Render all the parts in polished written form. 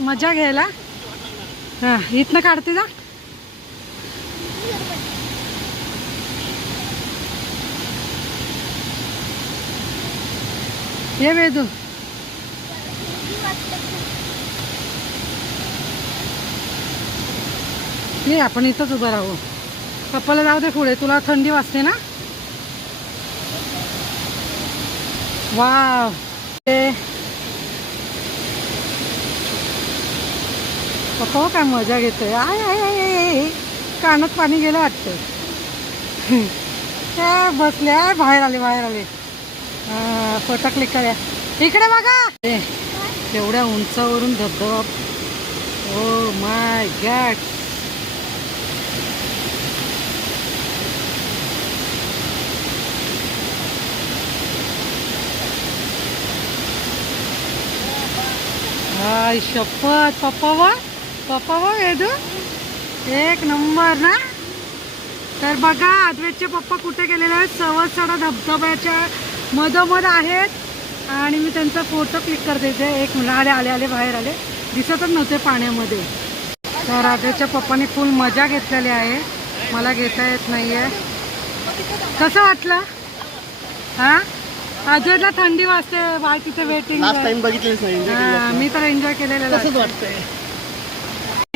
मजा घ्यायला. हां इथनं काढते जा. ये वेदू. ये आपण इथंच उभं राहू. पप्पाला जाऊ दे पुढे, तुला थंडी वाजते ना. वाव पप्पा हो काय मजा घेतोय. आय आय आय कानात पाणी गेलं वाटतं. बसले आहे बाहेर आले. फोटो क्लिक करूया. इकडे बघा तेवढ्या उंचावरून धबधबा. Oh my God. हाय शपथ. पप्पा वा वेदू एक नंबर ना. तर बघा अद्वैतचे पप्पा कुठे गेलेले आहेत. सवसडा धबधब्याच्या मधोमध आहेत आणि मी त्यांचा फोटो क्लिक करते. इथे एक मिनिट. आले बाहेर आले. दिसतच नव्हते पाण्यामध्ये. तर अद्वैतच्या पप्पांनी फुल मजा घेतलेली आहे. मला घेता येत नाही आहे. कसं वाटलं. हां अद्वैतला थंडी वाजते. बाळ तिथे वेटिंग. मी तर एन्जॉय केलेलं वाटतंय.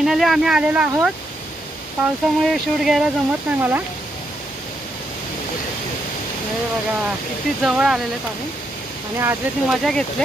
फायनली आम्ही आलेलो आहोत. पावसामुळे शूट घ्यायला जमत नाही मला. हे बघा किती जवळ आलेले आहेत आम्ही आणि अद्वैतनी मजा घेतली.